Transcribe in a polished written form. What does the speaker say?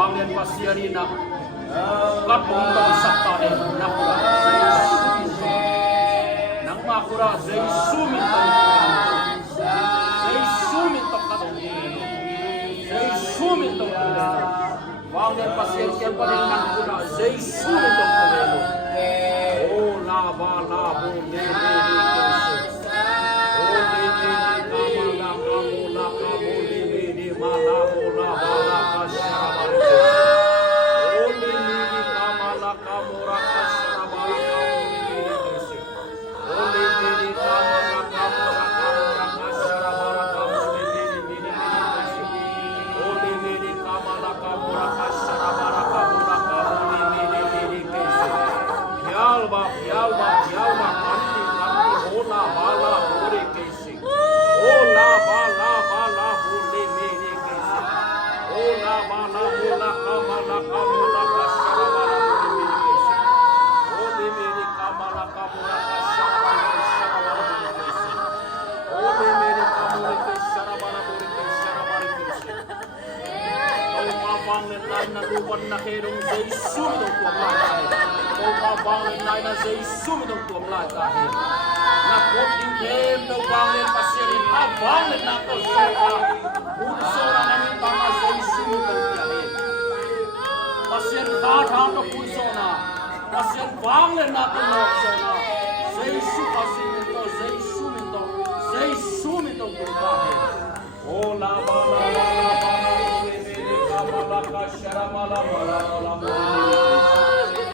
Bangin pasiyari na katungtong saktahin na kura nang makura zay sumintong zay sumintong katungtong zay sumintong katungtong bangin pasiyari kaya pa rin nang kura zay sumintong katungtong oh laba labo nene na luwan na kerong zay sumidong tuwang lahat o kabangin na zay sumidong tuwang lahat na konting game daw bangin pasirin abangin na to suka puso na namin tanga zay sumidong lahat pasir kathang to puso na pasir bangin na to nokso na zay suka simito zay sumidong tuwang lahat o laba laba laba Shara mala mala mala mala